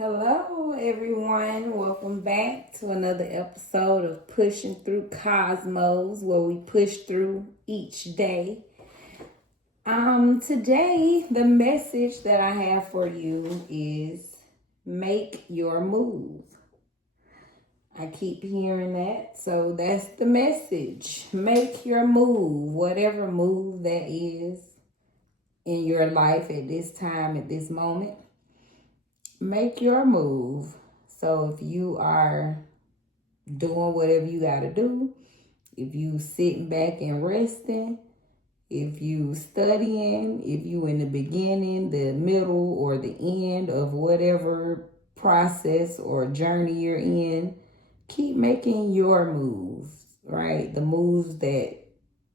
Hello, everyone. Welcome back to another episode of Pushing Through Cosmos, where we push through each day. Today, the message that I have for you is make your move. I keep hearing that, so that's the message. Make your move, whatever move that is in your life at this time, at this moment. Make your move. So if you are doing whatever you got to do, if you sitting back and resting, if you studying, if you in the beginning, the middle, or the end of whatever process or journey you're in, keep making your moves, right? The moves that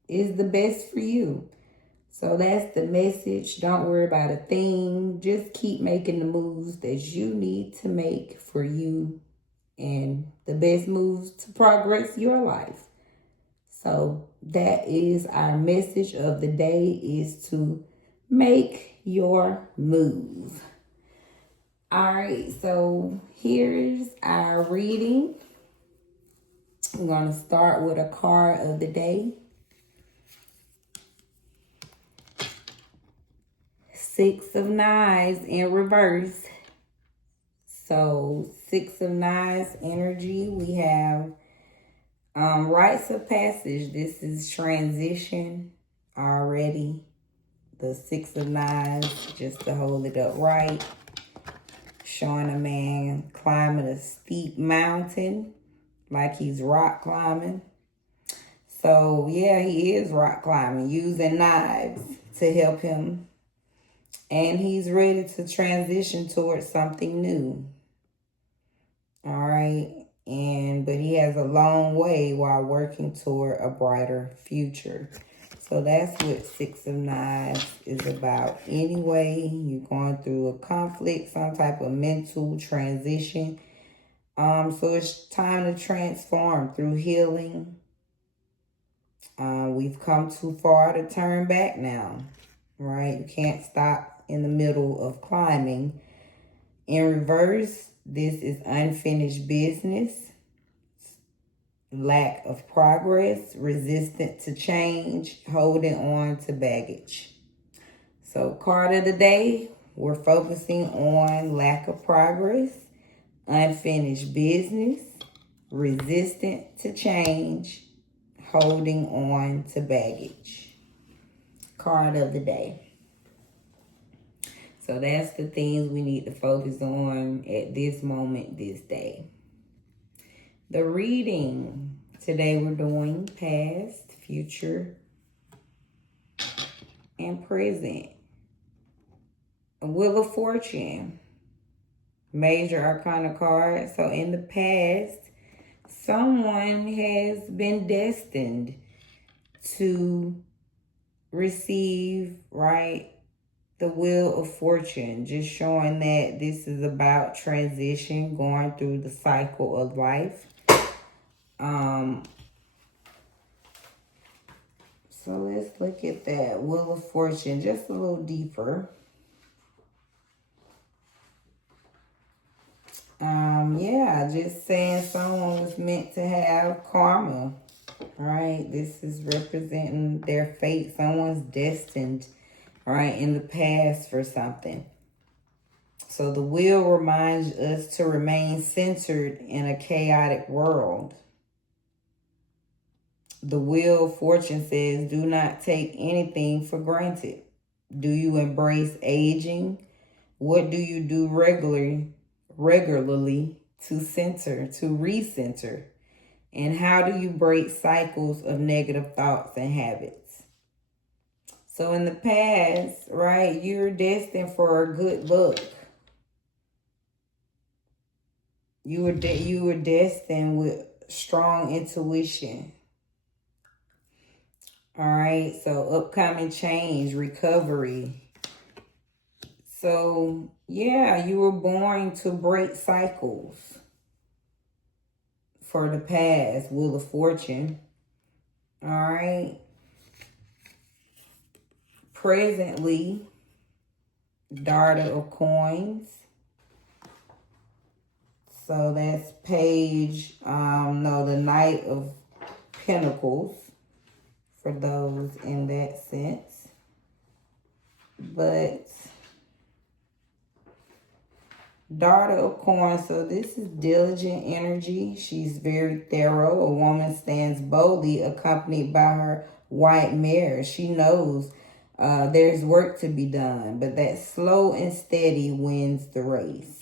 is the best for you. So that's the message. Don't worry about a thing. Just keep making the moves that you need to make for you and the best moves to progress your life. So that is our message of the day, is to make your move. All right, so here's our reading. I'm going to start with a card of the day. Six of Knives in reverse. So 6 of Knives energy, we have rites of passage. This is transition already. The 6 of Knives, just to hold it up right. Showing a man climbing a steep mountain like he's rock climbing. So yeah, he is rock climbing, using knives to help him. And he's ready to transition towards something new. All right. But he has a long way while working toward a brighter future. So that's what 6 of Knives is about. Anyway, you're going through a conflict, some type of mental transition. So it's time to transform through healing. We've come too far to turn back now, right? You can't stop in the middle of climbing. In reverse, this is unfinished business, lack of progress, resistant to change, holding on to baggage. So card of the day, we're focusing on lack of progress, unfinished business, resistant to change, holding on to baggage. Card of the day. So that's the things we need to focus on at this moment, this day. The reading. Today we're doing past, future, and present. A Wheel of Fortune. Major Arcana card. So in the past, someone has been destined to receive, right, the Wheel of Fortune, just showing that this is about transition, going through the cycle of life. So let's look at that Wheel of Fortune just a little deeper. Just saying someone was meant to have karma, right? This is representing their fate. Someone's destined, right, in the past for something. So the wheel reminds us to remain centered in a chaotic world. The Wheel of Fortune says, do not take anything for granted. Do you embrace aging? What do you do regularly to recenter? And how do you break cycles of negative thoughts and habits? So in the past, right, you're destined for a good look. You were destined with strong intuition. All right, so upcoming change, recovery. So, yeah, you were born to break cycles for the past, Wheel of Fortune. All right. Presently, Dart of Coins. So that's page, no, the Knight of Pentacles for those in that sense. But Daughter of Coins, so this is diligent energy. She's very thorough. A woman stands boldly accompanied by her white mare. She knows there's work to be done, but that slow and steady wins the race.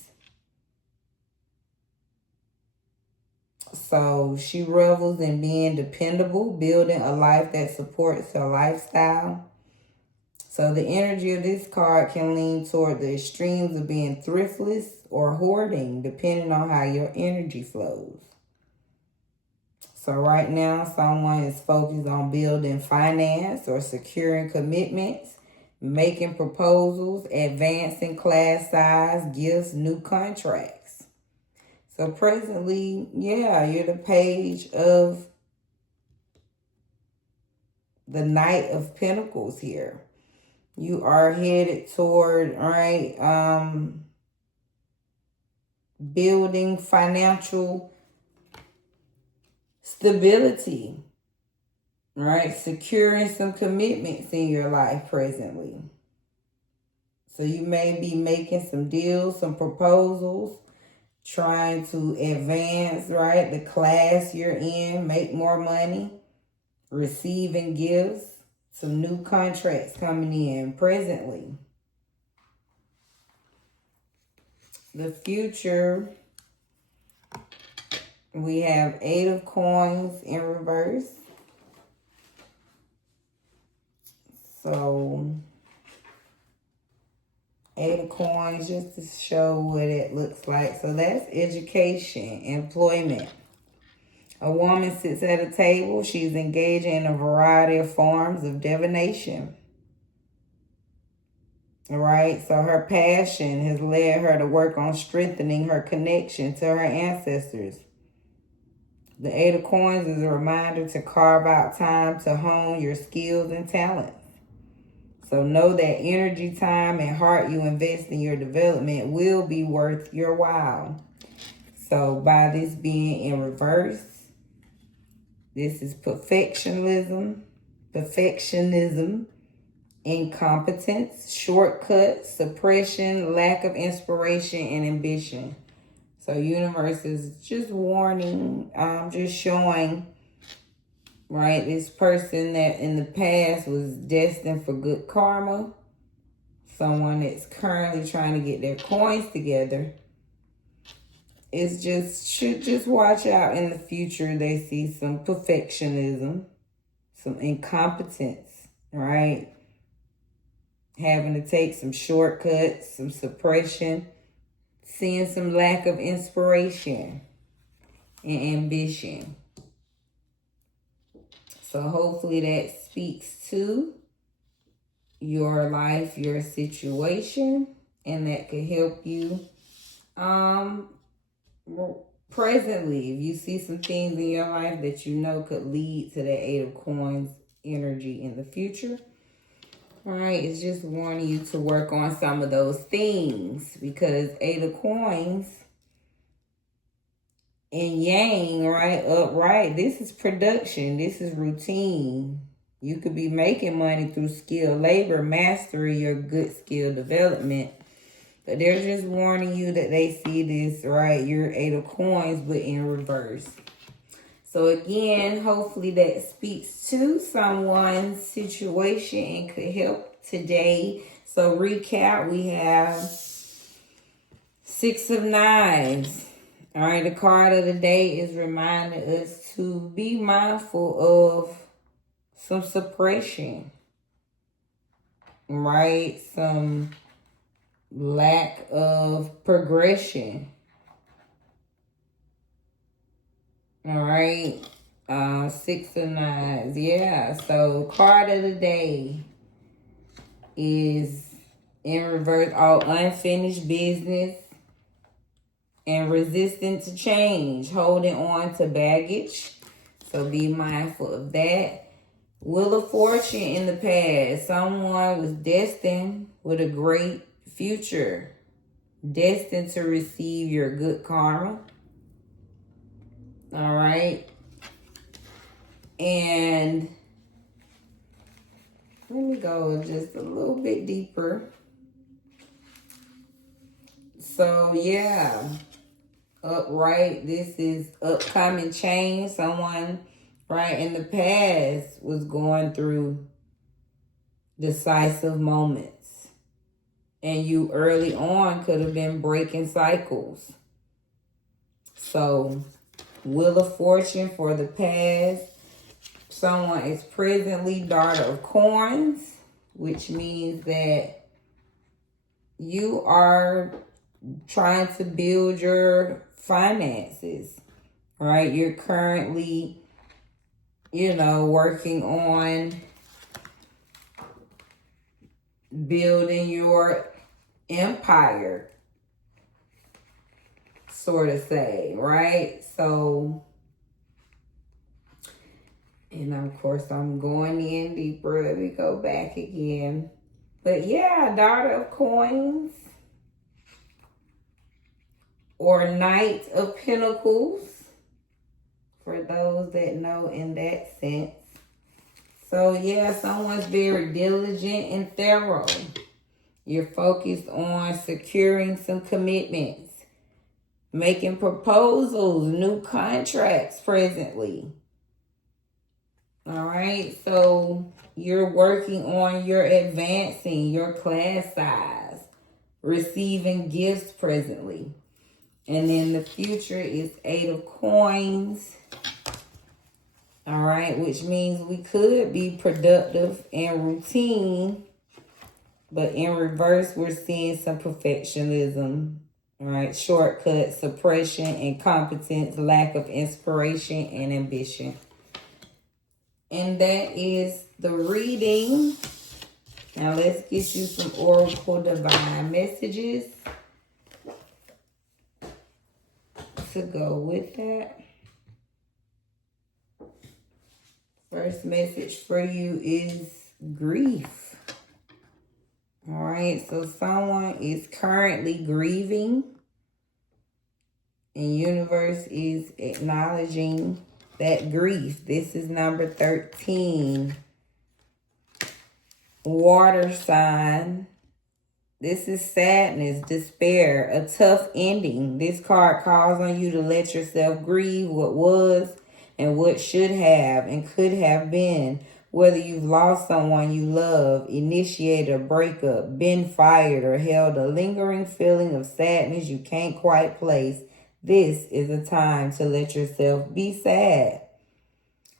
So she revels in being dependable, building a life that supports her lifestyle. So the energy of this card can lean toward the extremes of being thriftless or hoarding, depending on how your energy flows. So right now, someone is focused on building finance or securing commitments, making proposals, advancing class size, gifts, new contracts. So presently, yeah, you're the page of the Knight of Pentacles here. You are headed toward, building financial stability, right? Securing some commitments in your life presently. So you may be making some deals, some proposals, trying to advance, right? The class you're in, make more money, receiving gifts, some new contracts coming in presently. The future, we have 8 of Coins in reverse. So 8 of Coins, just to show what it looks like. So that's education, employment. A woman sits at a table. She's engaging in a variety of forms of divination. All right, so her passion has led her to work on strengthening her connection to her ancestors. The 8 of Coins is a reminder to carve out time to hone your skills and talents. So know that energy, time, and heart you invest in your development will be worth your while. So by this being in reverse, this is perfectionism, incompetence, shortcuts, suppression, lack of inspiration, and ambition. So universe is just warning, just showing, right, this person that in the past was destined for good karma, someone that's currently trying to get their coins together, should just watch out in the future. They see some perfectionism, some incompetence, right? Having to take some shortcuts, some suppression, seeing some lack of inspiration and ambition. So hopefully that speaks to your life, your situation, and that could help you presently. If you see some things in your life that you know could lead to the 8 of Coins energy in the future, all right, it's just warning you to work on some of those things, because 8 of Coins and Yang, right, upright, this is production, this is routine. You could be making money through skill, labor, mastery, your good skill development. But they're just warning you that they see this, right, your 8 of Coins, but in reverse. So again, hopefully that speaks to someone's situation and could help today. So recap, we have 6 of Knives. All right, the card of the day is reminding us to be mindful of some suppression, right? Some lack of progression. All right, 6 of Knives. Yeah, so card of the day is in reverse, all unfinished business and resistant to change, holding on to baggage. So be mindful of that. Wheel of Fortune in the past. Someone was destined with a great future, destined to receive your good karma. All right. And let me go just a little bit deeper. So yeah, upright. This is upcoming change. Someone right in the past was going through decisive moments. And you early on could have been breaking cycles. So, Wheel of Fortune for the past. Someone is presently Daughter of Coins, which means that you are trying to build your finances, right? You're currently, working on building your empire, sort of say, right? So, and of course, I'm going in deeper. Let me go back again. But yeah, Daughter of Coins or Knight of Pentacles, for those that know in that sense. So yeah, someone's very diligent and thorough. You're focused on securing some commitments, making proposals, new contracts presently. All right, so you're working on your advancing your class size, receiving gifts presently. And then the future is 8 of Coins. All right, which means we could be productive and routine, but in reverse, we're seeing some perfectionism. All right, shortcuts, suppression, incompetence, lack of inspiration and ambition. And that is the reading. Now let's get you some Oracle Divine messages to go with that. First message for you is grief. All right, so someone is currently grieving, and universe is acknowledging that grief. This is number 13. Water sign. This is sadness, despair, a tough ending. This card calls on you to let yourself grieve what was and what should have and could have been. Whether you've lost someone you love, initiated a breakup, been fired, or held a lingering feeling of sadness you can't quite place, this is a time to let yourself be sad.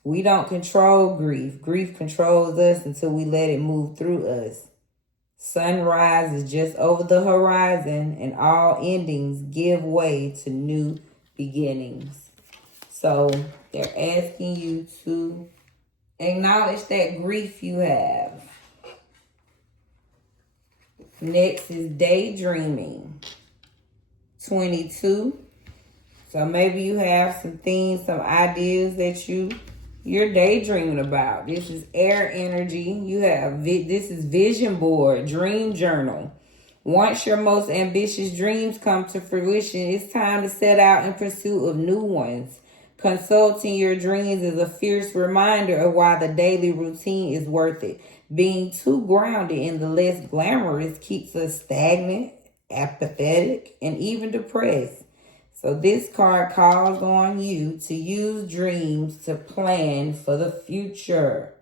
We don't control grief. Grief controls us until we let it move through us. Sunrise is just over the horizon, and all endings give way to new beginnings. So they're asking you to acknowledge that grief you have. Next is daydreaming. 22. So maybe you have some things, some ideas that you're daydreaming about. This is air energy. You have this is vision board, dream journal. Once your most ambitious dreams come to fruition, it's time to set out in pursuit of new ones. Consulting your dreams is a fierce reminder of why the daily routine is worth it. Being too grounded in the less glamorous keeps us stagnant, apathetic, and even depressed. So this card calls on you to use dreams to plan for the future.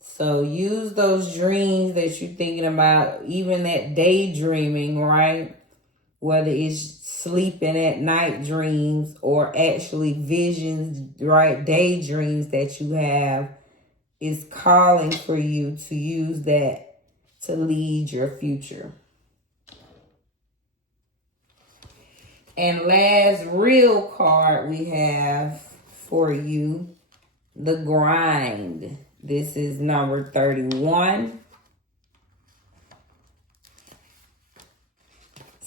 So use those dreams that you're thinking about, even that daydreaming, right? Whether it's sleeping at night dreams or actually visions, right? Daydreams that you have is calling for you to use that to lead your future. And last real card we have for you, the grind. This is number 31.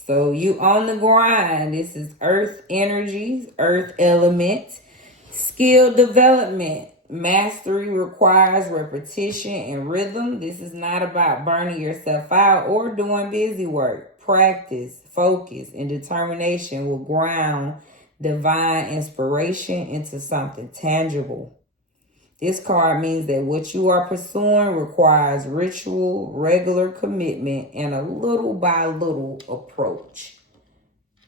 So you on the grind. This is earth energies, earth element, skill development. Mastery requires repetition and rhythm. This is not about burning yourself out or doing busy work. practice, focus, and determination will ground divine inspiration into something tangible. This card means that what you are pursuing requires ritual, regular commitment, and a little by little approach.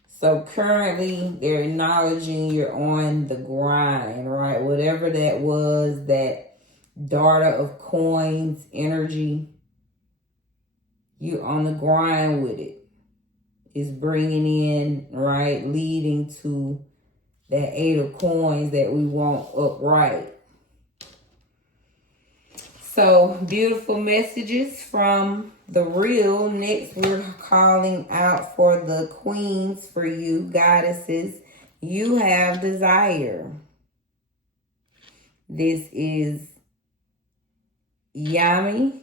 So currently, they're acknowledging you're on the grind, right? Whatever that was, that daughter of coins energy, you're on the grind with it. It's bringing in, right, leading to that 8 of coins that we want upright. So, beautiful messages from the real. Next, we're calling out for the queens for you, goddesses. You have desire. This is Gami.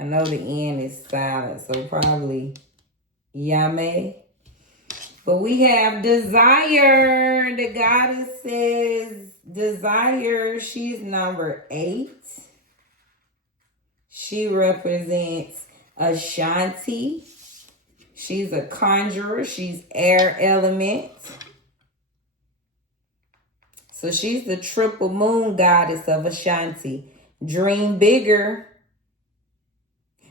I know the N is silent, so probably Yame. But we have desire. The goddess says desire. She's number 8. She represents Ashanti. She's a conjurer. She's air element. So she's the triple moon goddess of Ashanti. Dream bigger.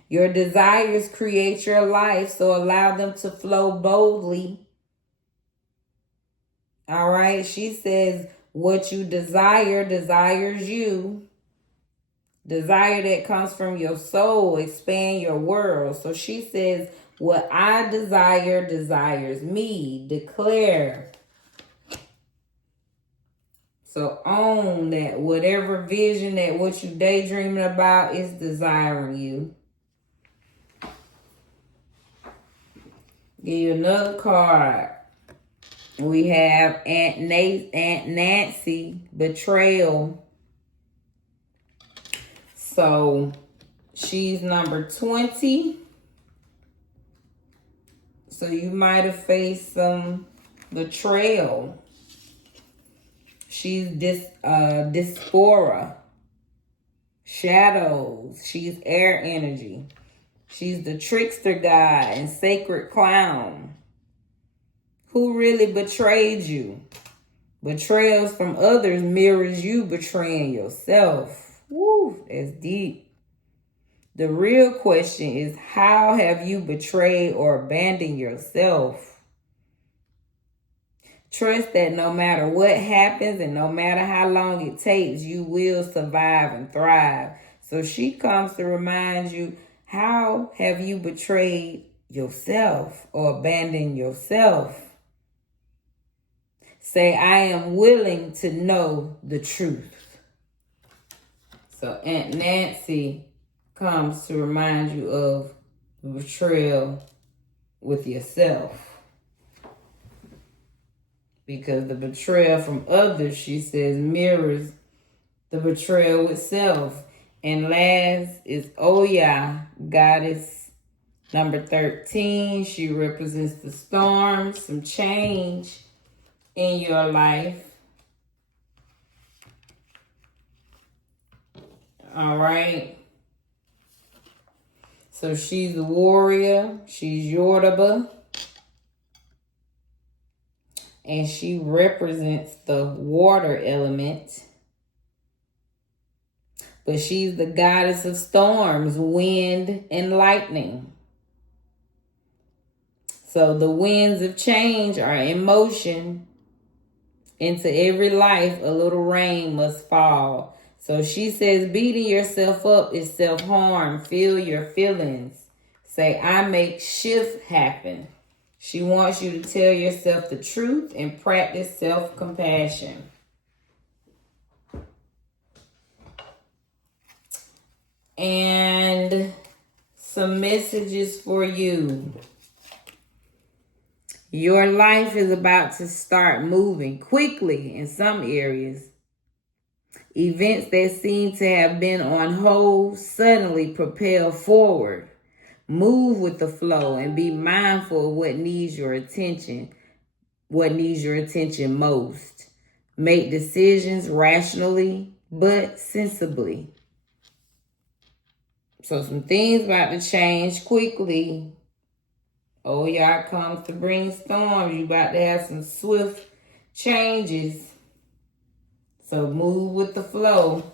Your desires create your life, so allow them to flow boldly. All right, she says what you desire desires you. Desire that comes from your soul, expand your world. So she says what I desire desires me. Declare. So own that whatever vision that what you daydreaming about is desiring you. Give you another card. We have Aunt Nancy, betrayal. So she's number 20. So you might have faced some betrayal. She's dyspora, shadows. She's air energy. She's the trickster god and sacred clown. Who really betrayed you? Betrayals from others mirrors you betraying yourself. Woo, that's deep. The real question is, how have you betrayed or abandoned yourself? Trust that no matter what happens and no matter how long it takes, you will survive and thrive. So she comes to remind you, how have you betrayed yourself or abandoned yourself? Say, I am willing to know the truth. So Aunt Nancy comes to remind you of the betrayal with yourself. Because the betrayal from others, she says, mirrors the betrayal with self. And last is Oya, goddess number 13. She represents the storms, some change in your life. All right. So she's a warrior. She's Yoruba. And she represents the water element. But she's the goddess of storms, wind, and lightning. So the winds of change are in motion. Into every life, a little rain must fall. So she says beating yourself up is self-harm. Feel your feelings. Say, I make shift happen. She wants you to tell yourself the truth and practice self-compassion. And some messages for you. Your life is about to start moving quickly in some areas. Events that seem to have been on hold suddenly propel forward. Move with the flow and be mindful of what needs your attention most. Make decisions rationally but sensibly. So some things about to change quickly. Oh, y'all comes to bring storms. You about to have some swift changes. So move with the flow.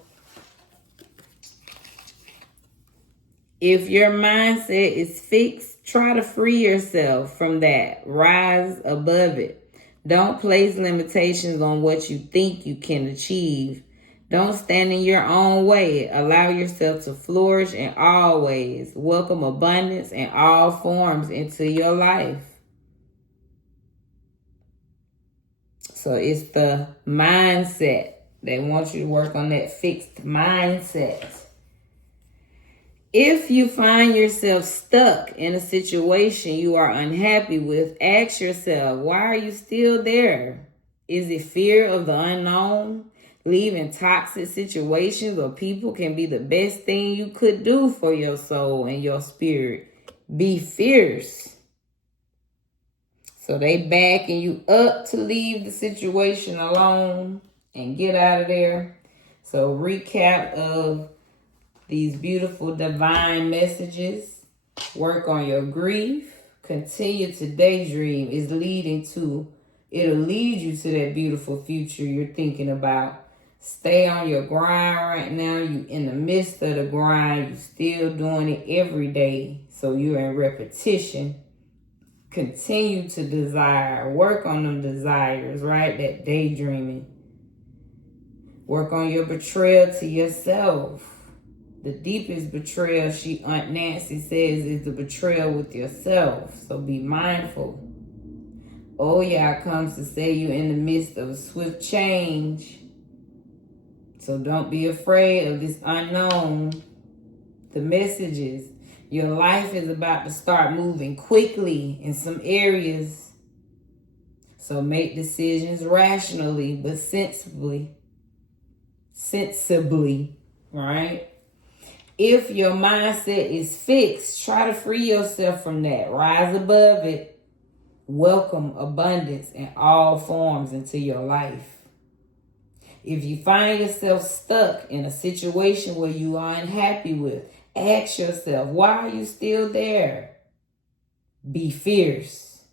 If your mindset is fixed, try to free yourself from that. Rise above it. Don't place limitations on what you think you can achieve. Don't stand in your own way. Allow yourself to flourish in all ways. Welcome abundance in all forms into your life. So it's the mindset. They want you to work on that fixed mindset. If you find yourself stuck in a situation you are unhappy with, ask yourself, why are you still there? Is it fear of the unknown? Leaving toxic situations or people can be the best thing you could do for your soul and your spirit. Be fierce. So they backing you up to leave the situation alone and get out of there. So recap of these beautiful divine messages. Work on your grief. Continue to daydream is leading to, it'll lead you to that beautiful future you're thinking about. Stay on your grind right now. You in the midst of the grind. You still doing it every day. So you're in repetition. Continue to desire. Work on them desires, right? That daydreaming. Work on your betrayal to yourself. The deepest betrayal, Aunt Nancy says, is the betrayal with yourself. So be mindful. Oh, yeah, comes to say you're in the midst of a swift change. So don't be afraid of this unknown. The messages. Your life is about to start moving quickly in some areas. So make decisions rationally, but sensibly. Right? If your mindset is fixed, try to free yourself from that. Rise above it. Welcome abundance in all forms into your life. If you find yourself stuck in a situation where you are unhappy with, ask yourself, why are you still there? Be fierce.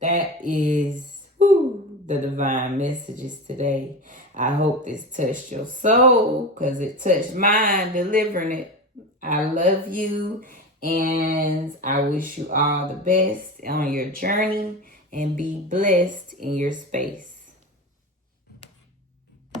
That is the divine messages today. I hope this touched your soul because it touched mine delivering it. I love you and I wish you all the best on your journey and be blessed in your space.